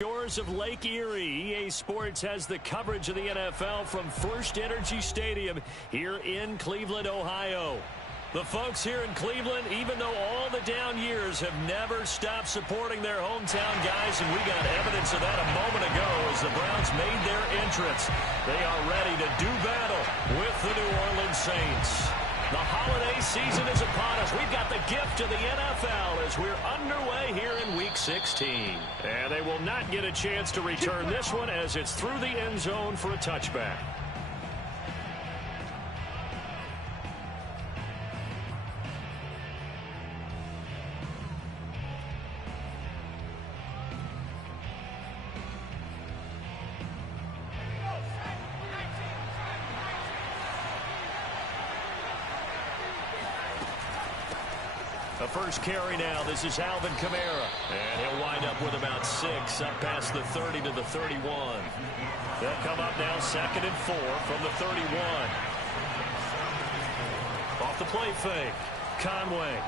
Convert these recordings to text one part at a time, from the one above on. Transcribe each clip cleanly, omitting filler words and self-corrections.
Shores of Lake Erie, EA Sports has the coverage of the NFL from First Energy Stadium here in Cleveland, Ohio. The folks here in Cleveland, even though all the down years, have never stopped supporting their hometown guys, and we got evidence of that a moment ago as the Browns made their entrance. They are ready to do battle with the New Orleans Saints. The holiday season is upon us. We've got the gift of the NFL as we're underway here in Week 16. And they will not get a chance to return this one as it's through the end zone for a touchback. The first carry now. This is Alvin Kamara. And he'll wind up with about 6 up past the 30 to the 31. They'll come up now 2nd and 4 from the 31. Off the play fake. Conway.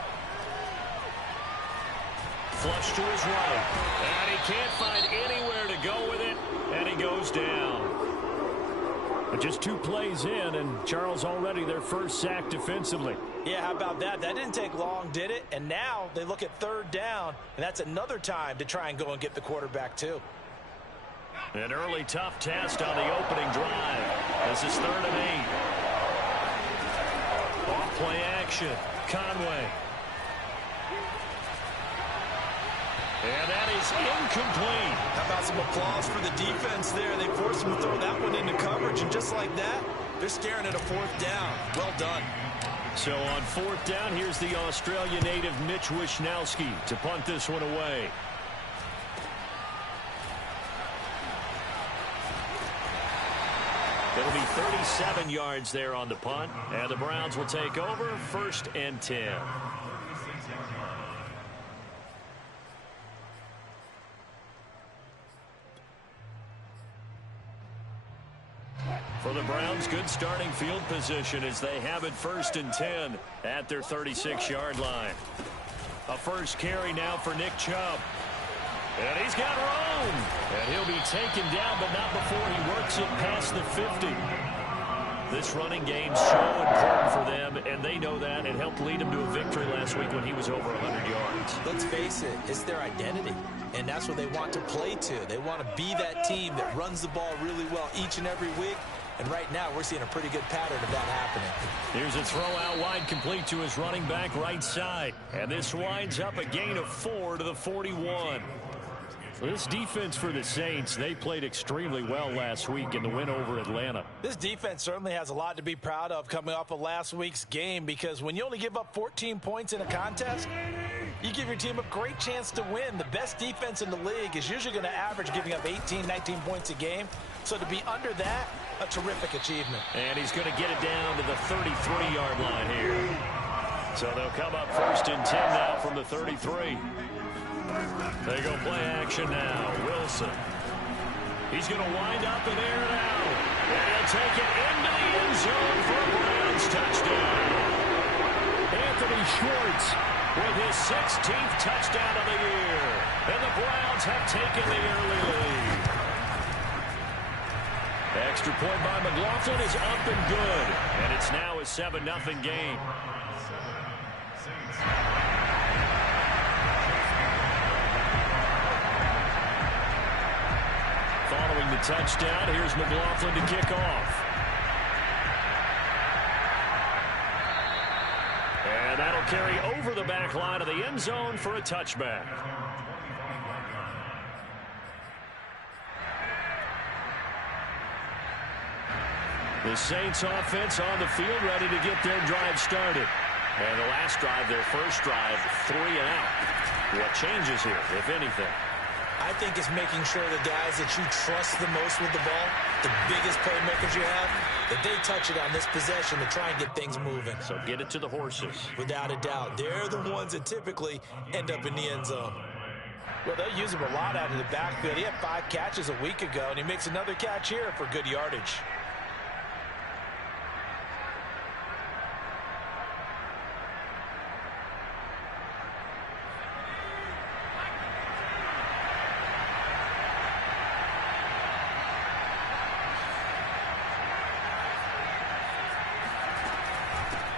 Flush to his right. And he can't find anywhere to go with it. And he goes down. But just 2 plays in, and Charles already their first sack defensively. Yeah, how about that? That didn't take long, did it? And now they look at 3rd down, and that's another time to try and go and get the quarterback too. An early tough test on the opening drive. This is 3rd and 8. Off play action. Conway. And that is incomplete. How about some applause for the defense there? They forced him to throw that one into coverage, and just like that, they're staring at a 4th down. Well done. So on 4th down, here's the Australia native Mitch Wishnowsky to punt this one away. It'll be 37 yards there on the punt, and the Browns will take over 1st and 10. For the Browns, good starting field position as they have it 1st and 10 at their 36-yard line. A first carry now for Nick Chubb. And he's got room. And he'll be taken down, but not before he works it past the 50. This running game's so important for them, and they know that. It helped lead them to a victory last week when he was over 100 yards. Let's face it, it's their identity, and that's what they want to play to. They want to be that team that runs the ball really well each and every week. And right now, we're seeing a pretty good pattern of that happening. Here's a throw out wide, complete to his running back right side. And this winds up a gain of 4 to the 41. This defense for the Saints, they played extremely well last week in the win over Atlanta. This defense certainly has a lot to be proud of coming off of last week's game, because when you only give up 14 points in a contest, you give your team a great chance to win. The best defense in the league is usually going to average giving up 18, 19 points a game. So to be under that, a terrific achievement. And he's going to get it down to the 33-yard line here. So they'll come up 1st and 10 now from the 33. They go play action now. Wilson. He's going to wind up and air it out. And he'll take it into the end zone for a Browns touchdown. Anthony Schwartz with his 16th touchdown of the year. And the Browns have taken the early lead. Extra point by McLaughlin is up and good. And it's now a 7-0 game. Following the touchdown, here's McLaughlin to kick off. And that'll carry over the back line of the end zone for a touchback. The Saints offense on the field ready to get their drive started. And the last drive, their first drive, 3 and out. What changes here, if anything? I think it's making sure the guys that you trust the most with the ball, the biggest playmakers you have, that they touch it on this possession to try and get things moving. So get it to the horses. Without a doubt. They're the ones that typically end up in the end zone. Well, they'll use him a lot out of the backfield. He had 5 catches a week ago, and he makes another catch here for good yardage.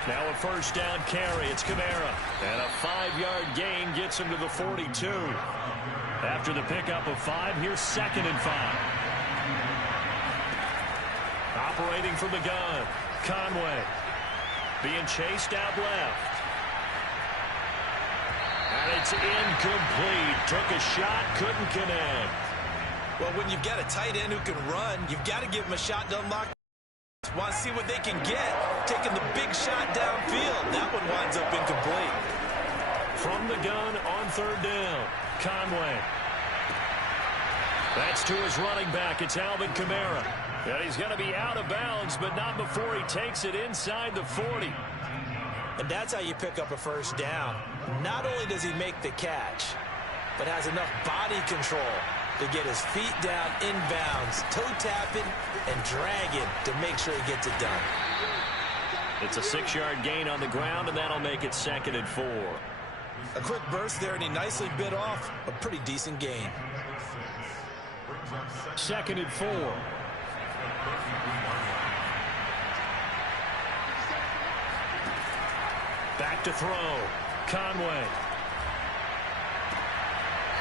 Now a first down carry. It's Kamara. And a 5-yard gain gets him to the 42. After the pickup of 5, here's 2nd and 5. Operating from the gun. Conway. Being chased out left. And it's incomplete. Took a shot, couldn't connect. Well, when you've got a tight end who can run, you've got to give him a shot to unlock. Want to see what they can get, taking the big shot downfield. That one winds up incomplete. From the gun on 3rd down, Conway. That's to his running back. It's Alvin Kamara. And he's going to be out of bounds, but not before he takes it inside the 40. And that's how you pick up a first down. Not only does he make the catch, but has enough body control to get his feet down inbounds, toe tapping and dragging to make sure he gets it done. It's a 6-yard gain on the ground, and that'll make it 2nd and 4. A quick burst there, and he nicely bit off a pretty decent gain. 2nd and 4. Back to throw. Conway.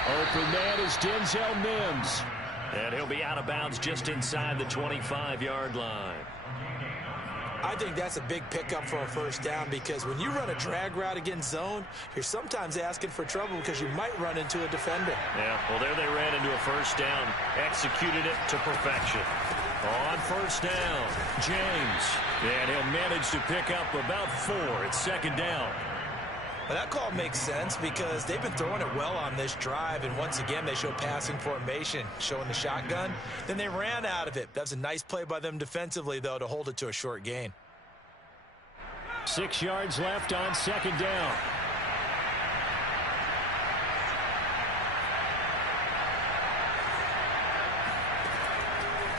Open man is Denzel Mims. And he'll be out of bounds just inside the 25-yard line. I think that's a big pickup for a first down because when you run a drag route against zone, you're sometimes asking for trouble because you might run into a defender. Yeah, well, there they ran into a first down. Executed it to perfection. On first down, James. And he'll manage to pick up about 4. It's 2nd down. Well, that call makes sense because they've been throwing it well on this drive, and once again they show passing formation, showing the shotgun. Then they ran out of it. That's a nice play by them defensively, though, to hold it to a short gain. 6 yards left on 2nd down.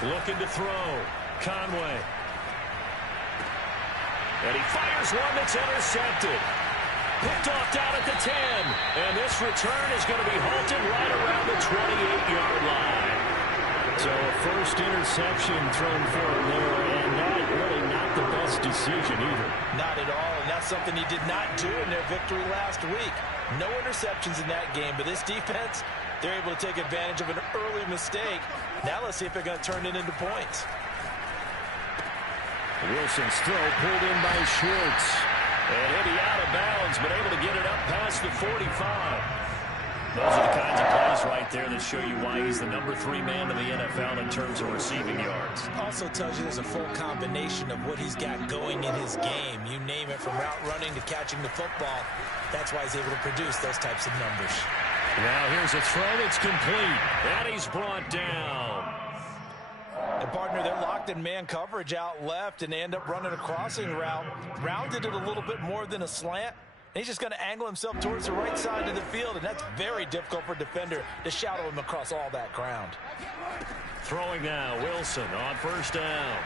Looking to throw. Conway. And he fires one that's intercepted. Picked off down at the 10. And this return is going to be halted right around the 28-yard line. So a first interception thrown for him there, and that really not the best decision either. Not at all, and that's something he did not do in their victory last week. No interceptions in that game, but this defense, they're able to take advantage of an early mistake. Now let's see if they're going to turn it into points. Wilson's throw pulled in by Schwartz. And he'll be out of bounds, but able to get it up past the 45. Those are the kinds of plays right there that show you why he's the number 3 man in the NFL in terms of receiving yards. Also tells you there's a full combination of what he's got going in his game. You name it, from route running to catching the football. That's why he's able to produce those types of numbers. Now here's a throw that's complete. And he's brought down. And partner, they're locked in man coverage out left, and they end up running a crossing route. Rounded it a little bit more than a slant. And he's just going to angle himself towards the right side of the field, and that's very difficult for a defender to shadow him across all that ground. Throwing now, Wilson on first down.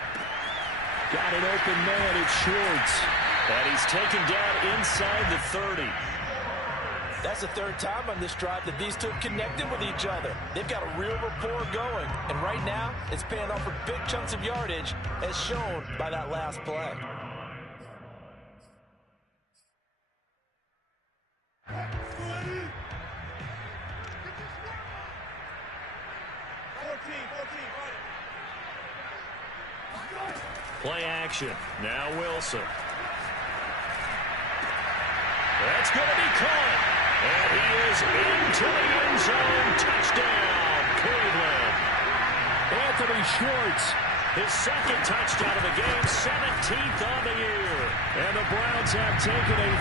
Got an open man, it's Schwartz. And he's taken down inside the 30. That's the 3rd time on this drive that these two have connected with each other. They've got a real rapport going, and right now it's paying off for big chunks of yardage, as shown by that last play. Play action. Now Wilson. That's going to be caught. And he is into the end zone. Touchdown, Cleveland. Anthony Schwartz, his 2nd touchdown of the game, 17th on the year. And the Browns have taken a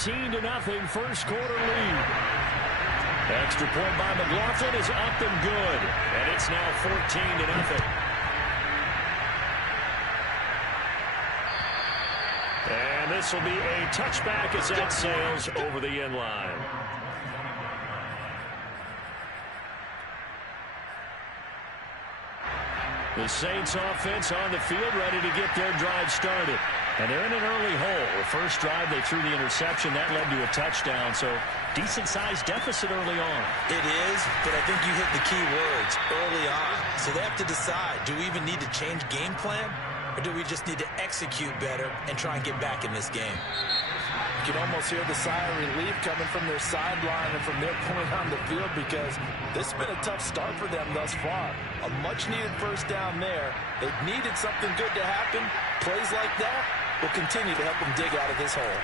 13-0 first quarter lead. Extra point by McLaughlin is up and good. And it's now 14-0. And this will be a touchback as that sails over the end line. The Saints offense on the field ready to get their drive started. And they're in an early hole. The first drive, they threw the interception. That led to a touchdown. So decent-sized deficit early on. It is, but I think you hit the key words, early on. So they have to decide, do we even need to change game plan? or do we just need to execute better and try and get back in this game? You can almost hear the sigh of relief coming from their sideline and from their point on the field, because this has been a tough start for them thus far. A much-needed first down there. They needed something good to happen. Plays like that will continue to help them dig out of this hole.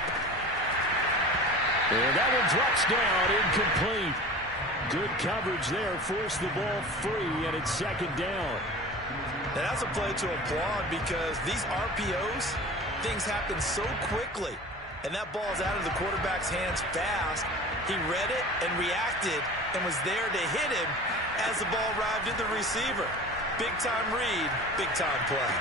And that one drops down, incomplete. Good coverage there, forced the ball free, and it's second down. And that's a play to applaud, because these RPOs, things happen so quickly. And that ball's out of the quarterback's hands fast. He read it and reacted and was there to hit him as the ball arrived at the receiver. Big-time read, big-time play.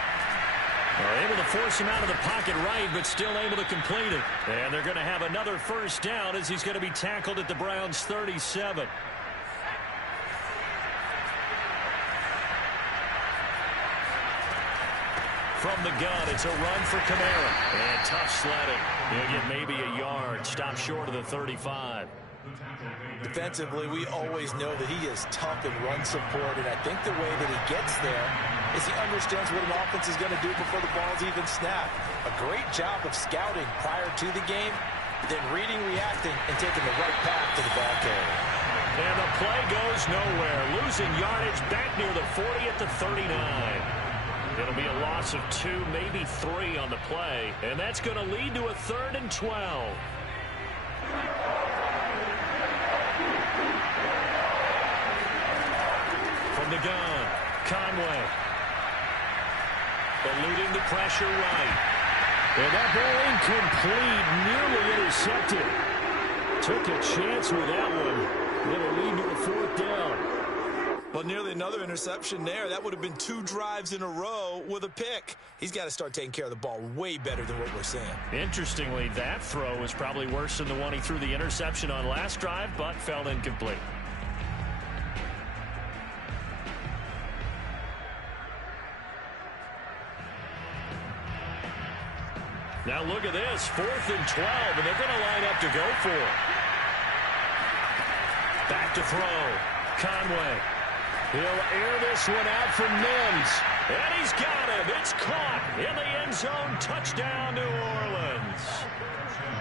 They're able to force him out of the pocket right, but still able to complete it. And they're going to have another first down as he's going to be tackled at the Browns' 37. From the gun, it's a run for Kamara. And tough sledding. He'll get maybe a yard. Stop short of the 35. Defensively, we always know that he is tough in run support, and I think the way that he gets there is he understands what an offense is going to do before the ball's even snapped. A great job of scouting prior to the game, then reading, reacting, and taking the right path to the ball carrier. And the play goes nowhere. Losing yardage back near the 40 at the 39. It'll be a loss of 2, maybe 3 on the play. And that's going to lead to a 3rd and 12. From the gun, Conway. Eluding the pressure right. And that ball incomplete, nearly intercepted. Took a chance with that one. It'll lead to a 4th down. Well, nearly another interception there. That would have been 2 drives in a row with a pick. He's got to start taking care of the ball way better than what we're seeing. Interestingly, that throw was probably worse than the one he threw the interception on last drive, but fell incomplete. Now look at this, 4th and 12, and they're going to line up to go for it. Back to throw, Conway. He'll air this one out for Mims. And he's got him. It's caught in the end zone. Touchdown, New Orleans.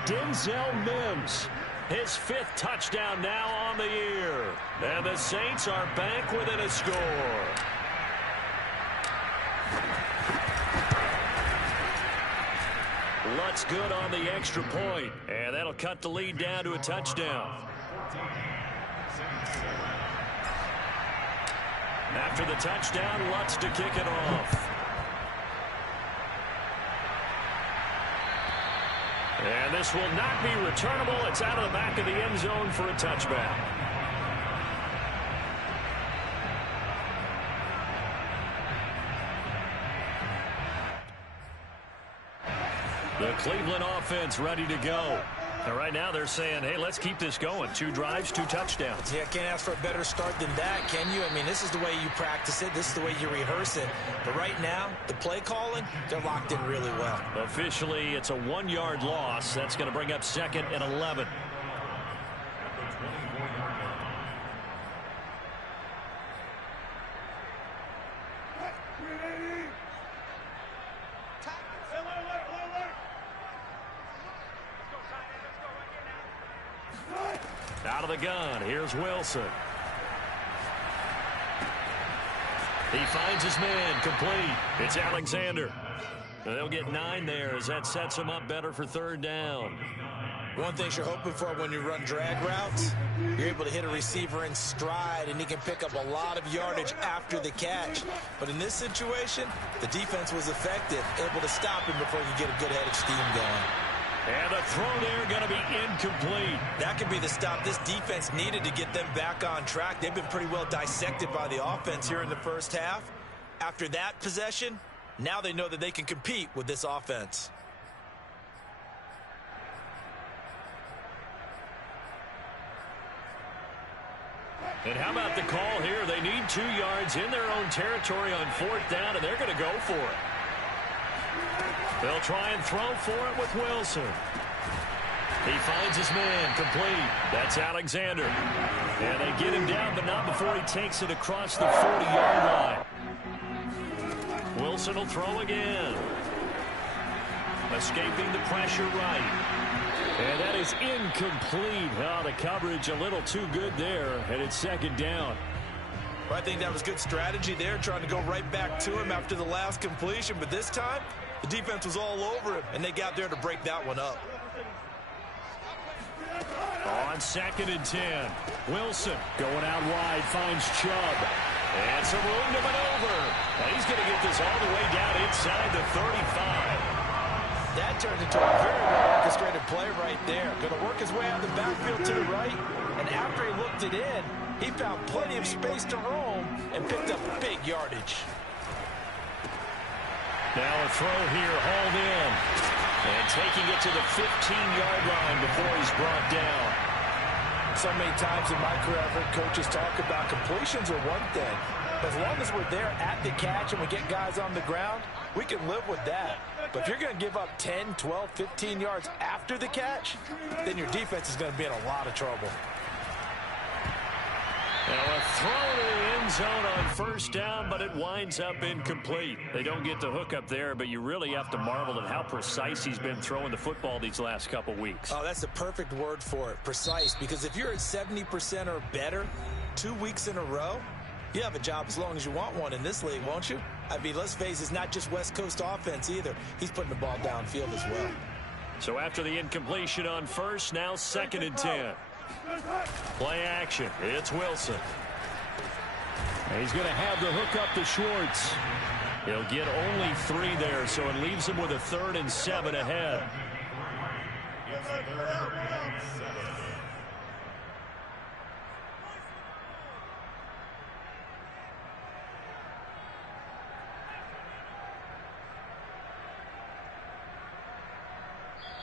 Denzel Mims, his 5th touchdown now on the year. And the Saints are back within a score. Lutz good on the extra point. And that'll cut the lead down to a touchdown. After the touchdown, Lutz to kick it off. And this will not be returnable. It's out of the back of the end zone for a touchback. The Cleveland offense ready to go. And right now they're saying, hey, let's keep this going. 2 drives, 2 touchdowns. Yeah, can't ask for a better start than that, can you? I mean, this is the way you practice it. This is the way you rehearse it. But right now, the play calling, they're locked in really well. Officially, it's a 1-yard loss. That's going to bring up 2nd and 11. Out of the gun, here's Wilson. He finds his man, complete. It's Alexander. They'll get 9 there as that sets him up better for 3rd down. One thing you're hoping for when you run drag routes, you're able to hit a receiver in stride, and he can pick up a lot of yardage after the catch. But in this situation, the defense was effective, able to stop him before you get a good head of steam going. And the throw there going to be incomplete. That could be the stop this defense needed to get them back on track. They've been pretty well dissected by the offense here in the first half. After that possession, now they know that they can compete with this offense. And how about the call here? They need 2 yards in their own territory on 4th down, and they're going to go for it. They'll try and throw for it with Wilson. He finds his man, complete. That's Alexander. And they get him down, but not before he takes it across the 40-yard line. Wilson will throw again. Escaping the pressure right. And that is incomplete. Oh, the coverage a little too good there, and it's second down. Well, I think that was good strategy there, trying to go right back to him after the last completion. But this time, the defense was all over him, and they got there to break that one up. On 2nd and 10, Wilson going out wide, finds Chubb. And some room to maneuver. And he's going to get this all the way down inside the 35. That turned into a very well-orchestrated play right there. Going to work his way out of the backfield to the right. And after he looked it in, he found plenty of space to roam and picked up big yardage. Now a throw here, hauled in. And taking it to the 15-yard line before he's brought down. So many times in my career, I've heard coaches talk about completions are one thing. As long as we're there at the catch and we get guys on the ground, we can live with that. But if you're going to give up 10, 12, 15 yards after the catch, then your defense is going to be in a lot of trouble. Now a throw to the end zone on 1st down, but it winds up incomplete. They don't get the hook up there, but you really have to marvel at how precise he's been throwing the football these last couple weeks. Oh, that's the perfect word for it, precise. Because if you're at 70% or better 2 weeks in a row, you have a job as long as you want one in this league, won't you? I mean, let's face it, it's not just West Coast offense either. He's putting the ball downfield as well. So after the incompletion on 1st, now 2nd and 10. Play action. It's Wilson. And he's going to have the hook up to Schwartz. He'll get only 3 there, so it leaves him with a 3rd and 7 ahead.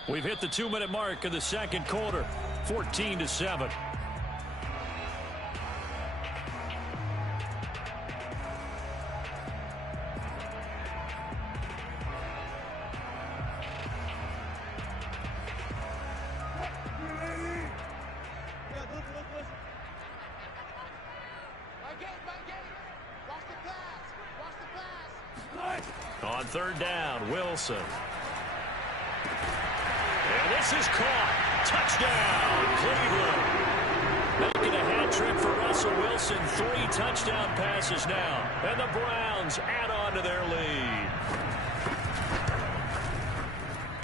We've hit the 2-minute mark of the 2nd quarter. 14-7. On 3rd down, Wilson. And this is caught. Touchdown, Cleveland. Making a hat trick for Russell Wilson. 3 touchdown passes now. And the Browns add on to their lead.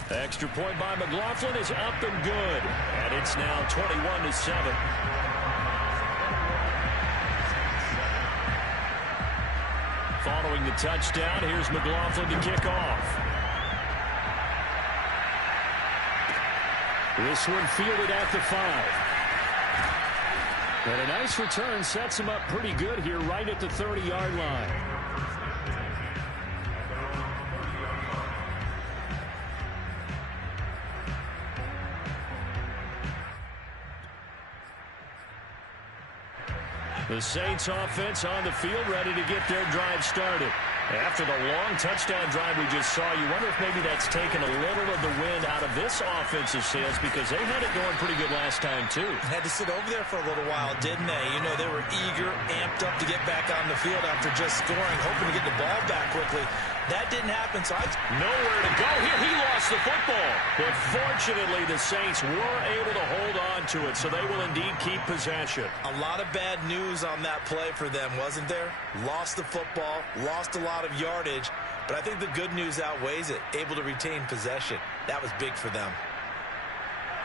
The extra point by McLaughlin is up and good. And it's now 21-7. Following the touchdown, here's McLaughlin to kick off. This one fielded at the 5. And a nice return sets him up pretty good here right at the 30-yard line. The Saints offense on the field ready to get their drive started. After the long touchdown drive we just saw, you wonder if maybe that's taken a little of the wind out of this offensive sails because they had it going pretty good last time, too. Had to sit over there for a little while, didn't they? You know, they were eager, amped up to get back on the field after just scoring, hoping to get the ball back quickly. That didn't happen, so nowhere to go here. He lost the football. But fortunately, the Saints were able to hold on to it, so they will indeed keep possession. A lot of bad news on that play for them, wasn't there? Lost the football, lost a lot of yardage, but I think the good news outweighs it. Able to retain possession. That was big for them.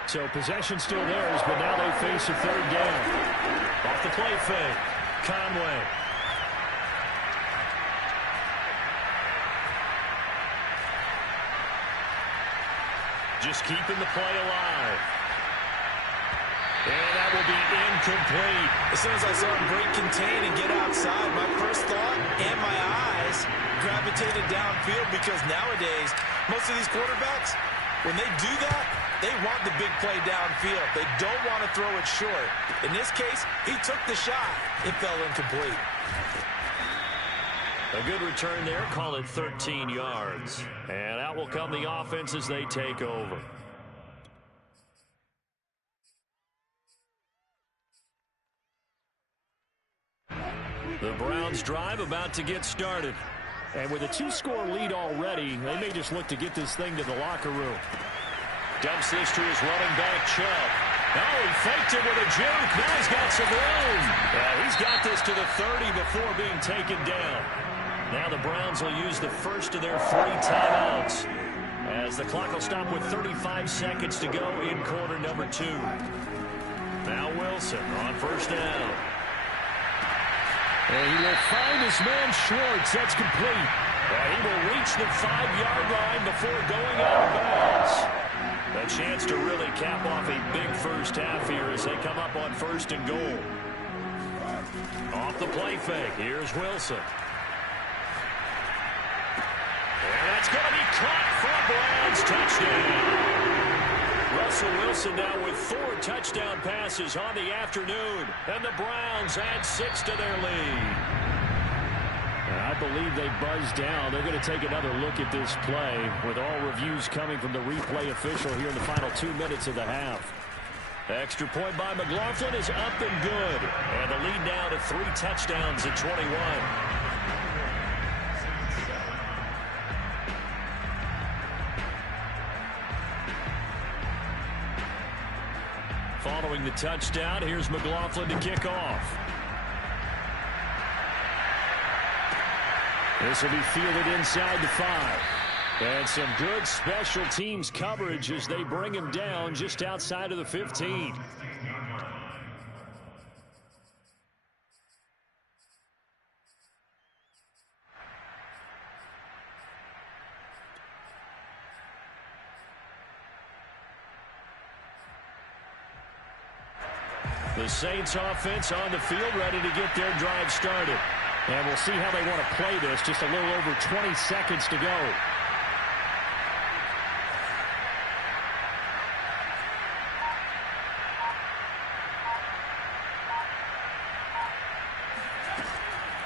So possession still theirs, but now they face a 3rd down. Off the play fake, Conway. Just keeping the play alive. And that will be incomplete. As soon as I saw him break contain and get outside, my first thought and my eyes gravitated downfield because nowadays, most of these quarterbacks, when they do that, they want the big play downfield. They don't want to throw it short. In this case, he took the shot. It fell incomplete. A good return there. Call it 13 yards. And out will come the offense as they take over. The Browns drive about to get started. And with a 2-score lead already, they may just look to get this thing to the locker room. Dumps this to his running back, Chubb. Oh, he faked it with a juke. Now he's got some room. He's got this to the 30 before being taken down. Now the Browns will use the first of their 3 timeouts, as the clock will stop with 35 seconds to go in quarter number 2. Now Wilson on first down. And he will find his man Schwartz. That's complete. And he will reach the 5-yard line before going out of bounds. A chance to really cap off a big first half here as they come up on first and goal. Off the play fake. Here's Wilson. And that's going to be caught for a Browns touchdown. Russell Wilson now with 4 touchdown passes on the afternoon. And the Browns add 6 to their lead. And I believe they buzzed down. They're going to take another look at this play with all reviews coming from the replay official here in the final 2 minutes of the half. Extra point by McLaughlin is up and good. And the lead now to 3 touchdowns at 21. Following the touchdown, here's McLaughlin to kick off. This will be fielded inside the 5. And some good special teams coverage as they bring him down just outside of the 15. The Saints offense on the field ready to get their drive started. And we'll see how they want to play this. Just a little over 20 seconds to go.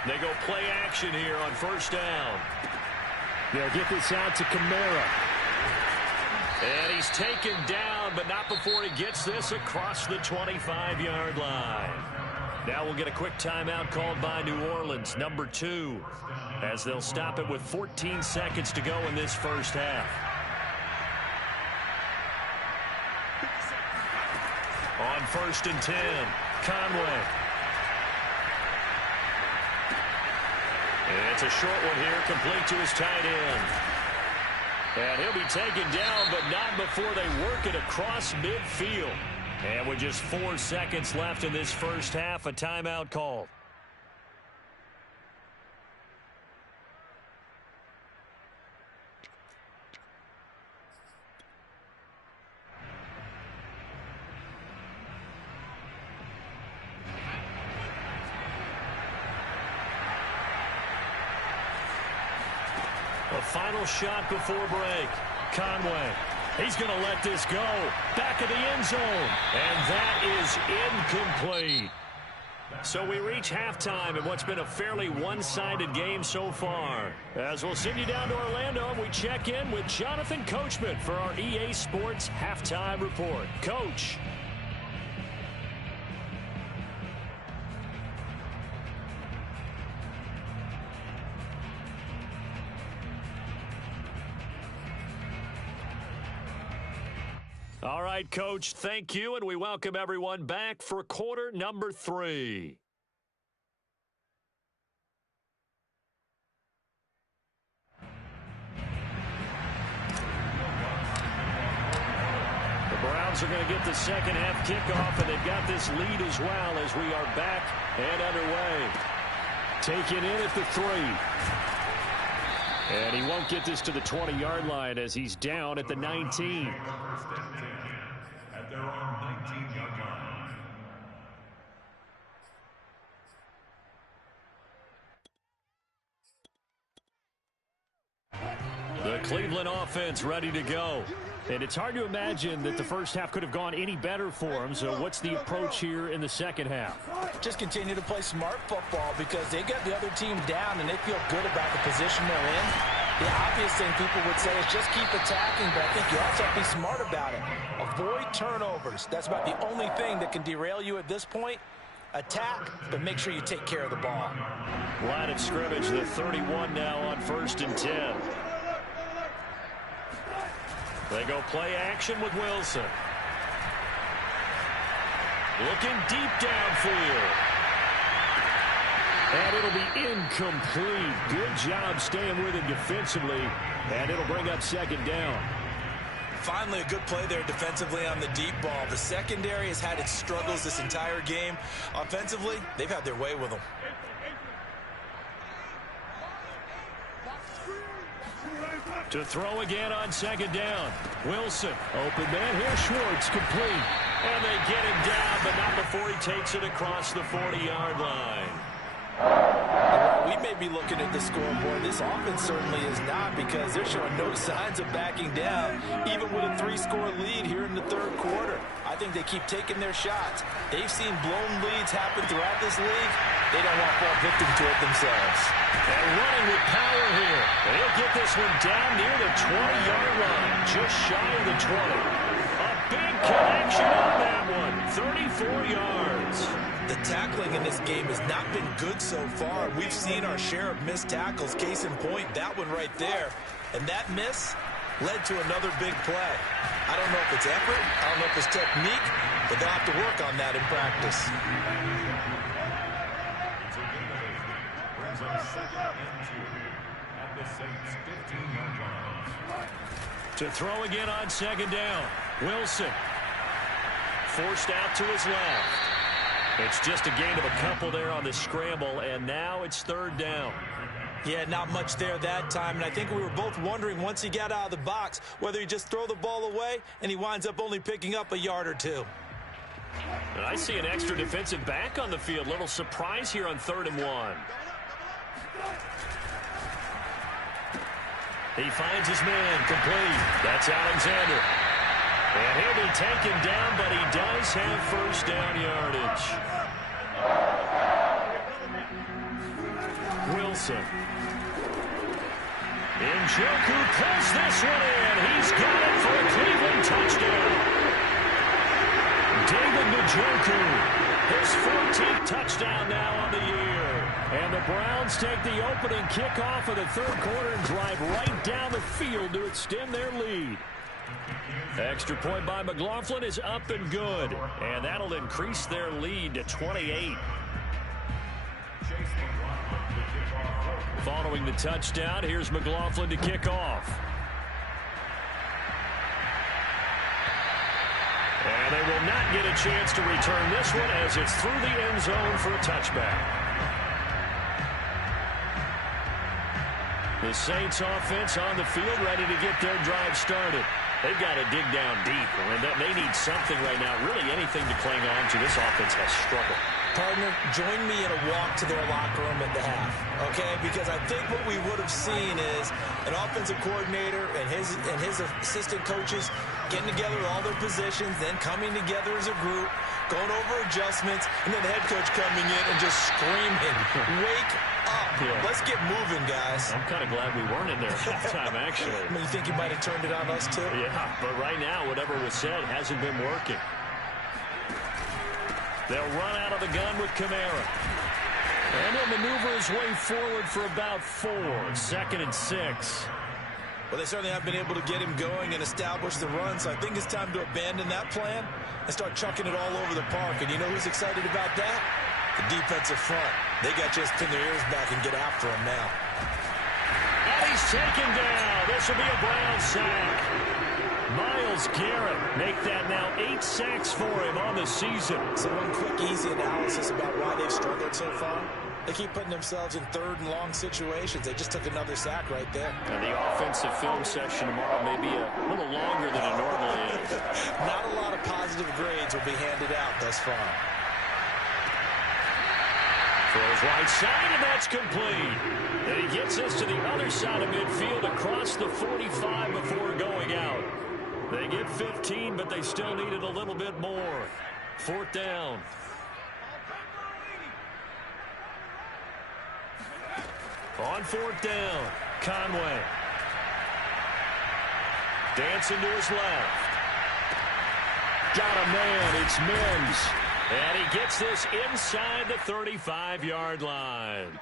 They go play action here on first down. They'll get this out to Kamara. And he's taken down, but not before he gets this across the 25-yard line. Now we'll get a quick timeout called by New Orleans, number 2, as they'll stop it with 14 seconds to go in this first half. On first and 10, Conway. It's a short one here, complete to his tight end. And he'll be taken down, but not before they work it across midfield. And with just 4 seconds left in this first half, a timeout called. A final shot before break. Conway. He's going to let this go. Back of the end zone. And that is incomplete. So we reach halftime in what's been a fairly one-sided game so far. As we'll send you down to Orlando, we check in with Jonathan Coachman for our EA Sports Halftime Report. Coach. All right, Coach, thank you, and we welcome everyone back for quarter number 3. The Browns are going to get the second half kickoff, and they've got this lead as well as we are back and underway. Taken in at the 3. And he won't get this to the 20-yard line as he's down at the 19. The Cleveland offense ready to go. And it's hard to imagine that the first half could have gone any better for them. So what's the approach here in the second half? Just continue to play smart football because they got the other team down and they feel good about the position they're in. The obvious thing people would say is just keep attacking, but I think you also have to be smart about it. Avoid turnovers. That's about the only thing that can derail you at this point. Attack, but make sure you take care of the ball. Line of scrimmage, the 31 now on 1st and 10. They go play action with Wilson. Looking deep downfield. And it'll be incomplete. Good job staying with him defensively. And it'll bring up 2nd down. Finally, a good play there defensively on the deep ball. The secondary has had its struggles this entire game. Offensively, they've had their way with them. To throw again on 2nd down. Wilson, open man, here's Schwartz, complete. And they get him down, but not before he takes it across the 40-yard line. We may be looking at the scoreboard. This offense certainly is not, because they're showing no signs of backing down, even with a 3-score lead here in the 3rd quarter. I think they keep taking their shots. They've seen blown leads happen throughout this league. They don't want to fall victim to it themselves. And running with power here. They'll get this one down near the 20-yard line, just shy of the 20. A big connection on that one, 34 yards. The tackling in this game has not been good so far. We've seen our share of missed tackles. Case in point, that one right there. And that miss led to another big play. I don't know if it's effort, I don't know if it's technique, but they'll have to work on that in practice. To throw again on 2nd down. Wilson forced out to his left. It's just a gain of a couple there on the scramble, and now it's 3rd down. Yeah, not much there that time, and I think we were both wondering once he got out of the box whether he just throw the ball away, and he winds up only picking up a yard or 2. And I see an extra defensive back on the field. Little surprise here on 3rd and 1. He finds his man, complete. That's Alexander. And he'll be taken down, but he does have 1st down yardage. Wilson. Njoku pulls this one in. He's got it for a Cleveland touchdown. David Njoku, his 14th touchdown now on the year. And the Browns take the opening kickoff of the 3rd quarter and drive right down the field to extend their lead. Extra point by McLaughlin is up and good. And that'll increase their lead to 28. Following the touchdown, here's McLaughlin to kick off. And they will not get a chance to return this one as it's through the end zone for a touchback. The Saints offense on the field ready to get their drive started. They've got to dig down deep, and they need something right now, really anything to cling on to. This offense has struggled. Partner, join me in a walk to their locker room at the half, okay? Because I think what we would have seen is an offensive coordinator and his assistant coaches getting together with all their positions, then coming together as a group, going over adjustments, and then the head coach coming in and just screaming, wake up. Yeah. Let's get moving, guys. I'm kind of glad we weren't in there at halftime, actually. I mean, you think you might have turned it on us, too? Yeah, but right now, whatever was said hasn't been working. They'll run out of the gun with Kamara. And he'll maneuver his way forward for about 4. 2nd and 6. Well, they certainly have been able to get him going and establish the run, so I think it's time to abandon that plan and start chucking it all over the park. And you know who's excited about that? The defensive front. They got just pin their ears back and get after him now. And he's taken down. This will be a Brown sack. Myles Garrett make that now 8 sacks for him on the season. So one quick, easy analysis about why they've struggled so far. They keep putting themselves in 3rd and long situations. They just took another sack right there. And the offensive film section tomorrow may be a little longer than it normally is. Not a lot of positive grades will be handed out thus far. Throws right side, and that's complete. And he gets us to the other side of midfield across the 45 before going out. They get 15, but they still needed a little bit more. 4th down. On 4th down, Conway. Dancing to his left. Got a man, it's Mims. And he gets this inside the 35-yard line.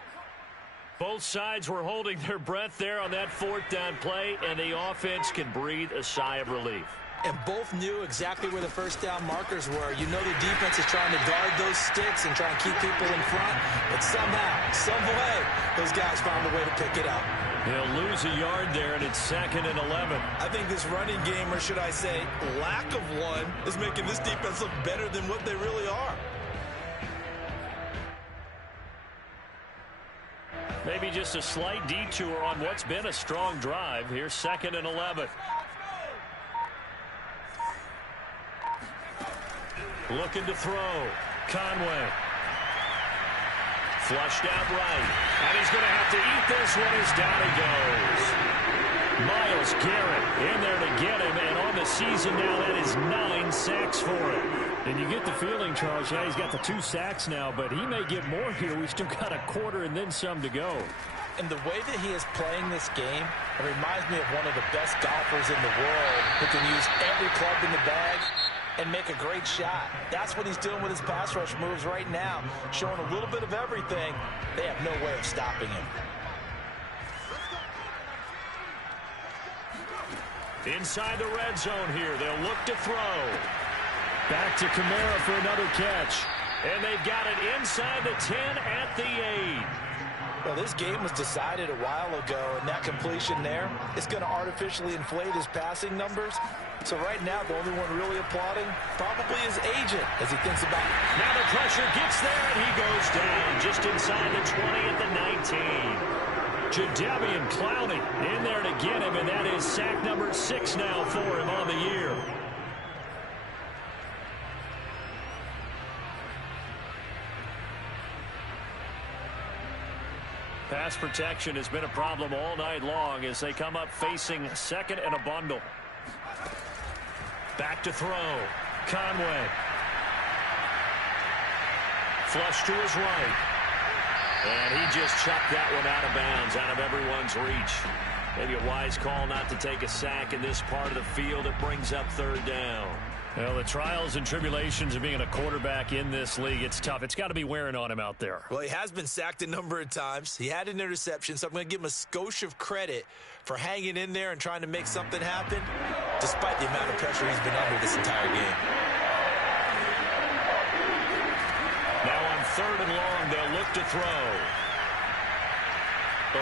Both sides were holding their breath there on that fourth down play, and the offense can breathe a sigh of relief. And both knew exactly where the first down markers were. You know the defense is trying to guard those sticks and try and keep people in front. But somehow, some way, those guys found a way to pick it up. He'll lose a yard there, and it's 2nd and 11. I think this running game, or should I say lack of one, is making this defense look better than what they really are. Maybe just a slight detour on what's been a strong drive. Here's 2nd and 11. Looking to throw. Conway. Flushed out right. And he's going to have to eat this one as down he goes. Myles Garrett in there to get him. And on the season now, that is 9 sacks for him. And you get the feeling, Charles, yeah, he's got the 2 sacks now, but he may get more here. We've still got a quarter and then some to go. And the way that he is playing this game, it reminds me of one of the best golfers in the world who can use every club in the bag and make a great shot. That's what he's doing with his pass rush moves right now, showing a little bit of everything. They have no way of stopping him. Inside the red zone here, they'll look to throw. Back to Kamara for another catch. And they've got it inside the 10 at the 8. Well, this game was decided a while ago, and that completion there is going to artificially inflate his passing numbers. So right now, the only one really applauding probably his agent as he thinks about it. Now the pressure gets there, and he goes down just inside the 20 at the 19. Jadeveon Clowney in there to get him, and that is sack number 6 now for him on the year. Pass protection has been a problem all night long as they come up facing 2nd and a bundle. Back to throw. Conway. Flush to his right. And he just chucked that one out of bounds, out of everyone's reach. Maybe a wise call not to take a sack in this part of the field. It brings up 3rd down. Well, the trials and tribulations of being a quarterback in this league, it's tough. It's got to be wearing on him out there. Well, he has been sacked a number of times. He had an interception, so I'm going to give him a skosh of credit for hanging in there and trying to make something happen, despite the amount of pressure he's been under this entire game. Now on 3rd and long, they'll look to throw.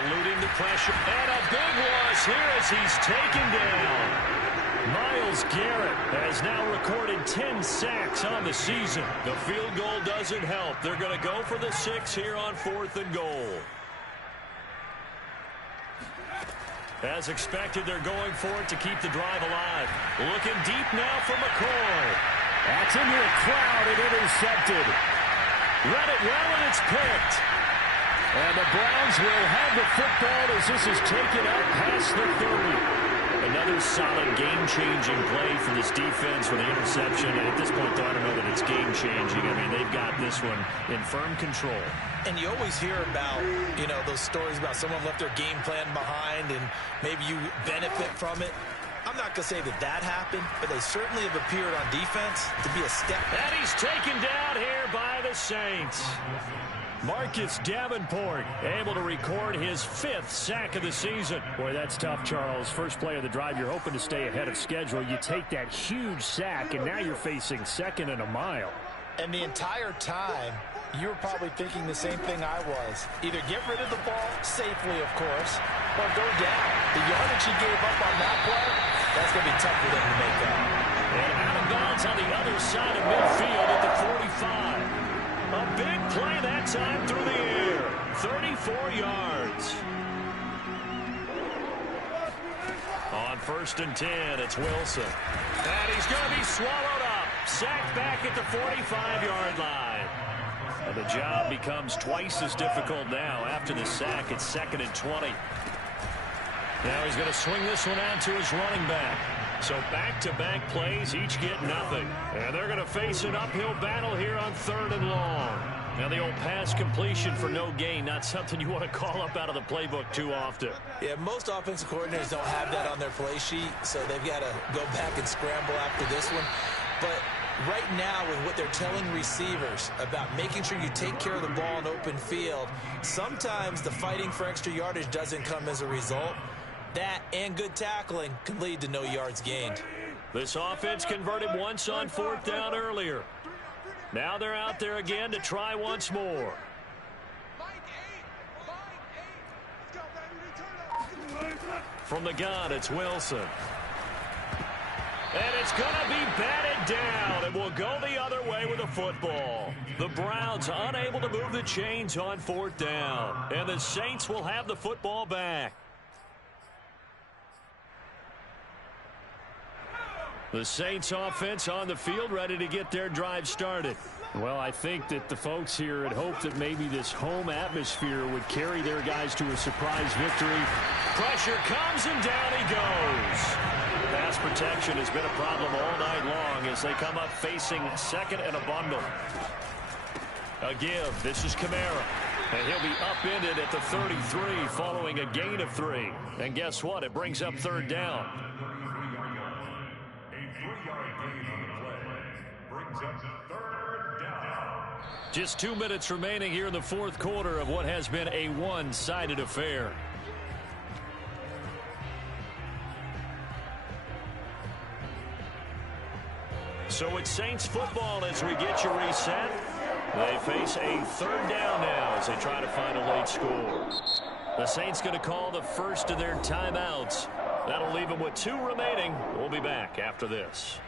Eluding the pressure. And a big loss here as he's taken down. Myles Garrett has now recorded 10 sacks on the season. The field goal doesn't help. They're going to go for the 6 here on 4th and goal. As expected, they're going for it to keep the drive alive. Looking deep now for McCoy. That's into a crowd and intercepted. Read it well, and it's picked. And the Browns will have the football as this is taken up past the 30. Another solid game-changing play for this defense with the interception. And at this point, I don't know that it's game-changing. I mean, they've got this one in firm control. And you always hear about, you know, those stories about someone left their game plan behind and maybe you benefit from it. I'm not going to say that that happened, but they certainly have appeared on defense to be a step. And he's taken down here by the Saints. Marcus Davenport able to record his 5th sack of the season. Boy, that's tough, Charles. First play of the drive, you're hoping to stay ahead of schedule. You take that huge sack, and now you're facing 2nd and a mile. And the entire time, you were probably thinking the same thing I was. Either get rid of the ball safely, of course, or go down. The yardage he gave up on that play, that's going to be tough for them to make up. And out of bounds on the other side of midfield at the 45. A big play that time through the air. 34 yards. On 1st and 10, it's Wilson. And he's going to be swallowed up. Sacked back at the 45-yard line. And the job becomes twice as difficult now. After the sack, it's 2nd and 20. Now he's going to swing this one out to his running back. So back-to-back plays, each get nothing. And they're going to face an uphill battle here on 3rd and long. Now the old pass completion for no gain, not something you want to call up out of the playbook too often. Yeah, most offensive coordinators don't have that on their play sheet, so they've got to go back and scramble after this one. But Right now, with what they're telling receivers about making sure you take care of the ball in open field, sometimes the fighting for extra yardage doesn't come as a result. That and good tackling can lead to no yards gained. This offense converted once on 4th down earlier. Now they're out there again to try once more. From the gun, it's Wilson. And it's going to be batted down, and will go the other way with the football. The Browns unable to move the chains on 4th down, and the Saints will have the football back. The Saints offense on the field, ready to get their drive started. Well, I think that the folks here had hoped that maybe this home atmosphere would carry their guys to a surprise victory. Pressure comes, and down he goes. Pass protection has been a problem all night long as they come up facing second and a bundle. A give. This is Kamara. And he'll be upended at the 33 following a gain of 3. And guess what? It brings up 3rd down. Just 2 minutes remaining here in the 4th quarter of what has been a one-sided affair. So it's Saints football as we get you reset. They face a 3rd down now as they try to find a late score. The Saints going to call the first of their timeouts. That'll leave them with 2 remaining. We'll be back after this.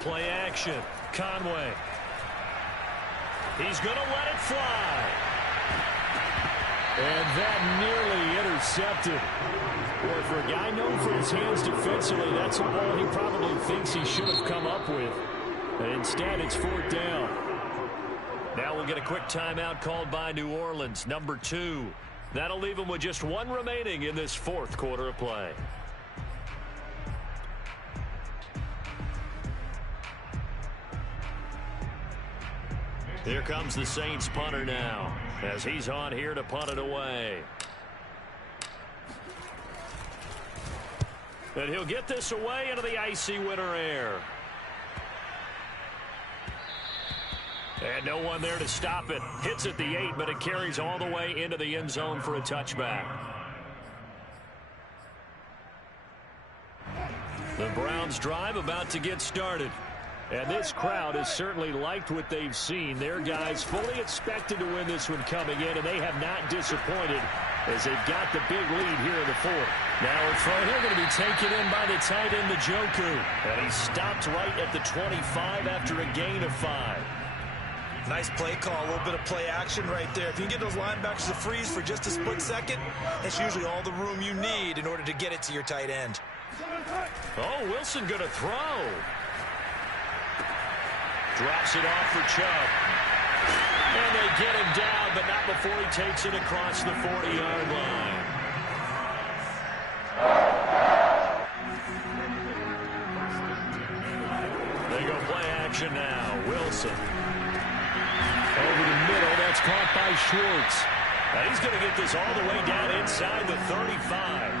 Play action. Conway. He's going to let it fly. And that nearly intercepted. Boy, for a guy known for his hands defensively, that's a ball he probably thinks he should have come up with. And instead, it's 4th down. Now we'll get a quick timeout called by New Orleans, number 2. That'll leave them with just 1 remaining in this 4th quarter of play. Here comes the Saints punter now as he's on here to punt it away. And he'll get this away into the icy winter air. And no one there to stop it. Hits at the 8, but it carries all the way into the end zone for a touchback. The Browns drive about to get started. And this crowd has certainly liked what they've seen. Their guys fully expected to win this one coming in, and they have not disappointed as they've got the big lead here in the 4th. Now a throw here going to be taken in by the tight end, Njoku. And he stopped right at the 25 after a gain of 5. Nice play call, a little bit of play action right there. If you can get those linebackers to freeze for just a split second, that's usually all the room you need in order to get it to your tight end. Oh, Wilson going to throw. Drops it off for Chubb. And they get him down, but not before he takes it across the 40-yard line. They go play action now. Wilson. Over the middle, that's caught by Schwartz. Now he's going to get this all the way down inside the 35.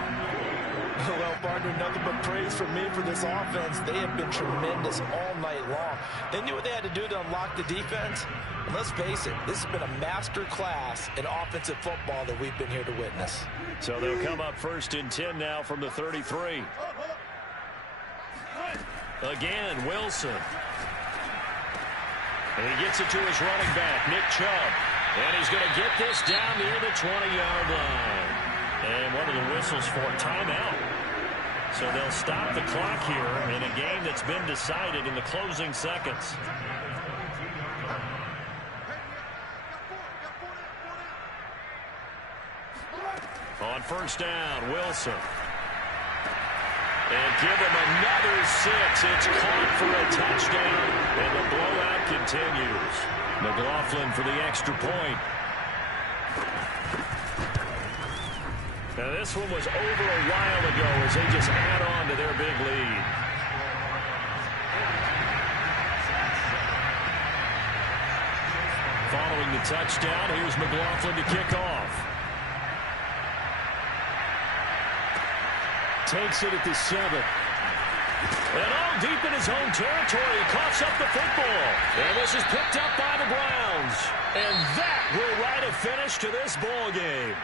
Well, partner, nothing but praise from me for this offense. They have been tremendous all night long. They knew what they had to do to unlock the defense. And let's face it, this has been a master class in offensive football that we've been here to witness. So they'll come up 1st and 10 now from the 33. Again, Wilson. And he gets it to his running back, Nick Chubb. And he's going to get this down near the 20-yard line. And one of the whistles for a timeout. So they'll stop the clock here in a game that's been decided in the closing seconds. On 1st down, Wilson. And give him another 6. It's caught for a touchdown, and the blowout continues. McLaughlin for the extra point. Now this one was over a while ago as they just add on to their big lead. following the touchdown. Here's McLaughlin to kick off. Takes it at the 7. And all deep in his own territory, he coughs up the football. And this is picked up by the Browns. And that will write a finish to this ball game.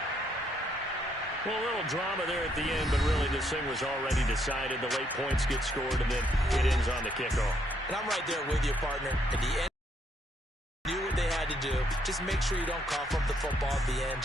Well, a little drama there at the end, but really this thing was already decided. The late points get scored, and then it ends on the kickoff. And I'm right there with you, partner. At the end, knew what they had to do. Just make sure you don't cough up the football at the end.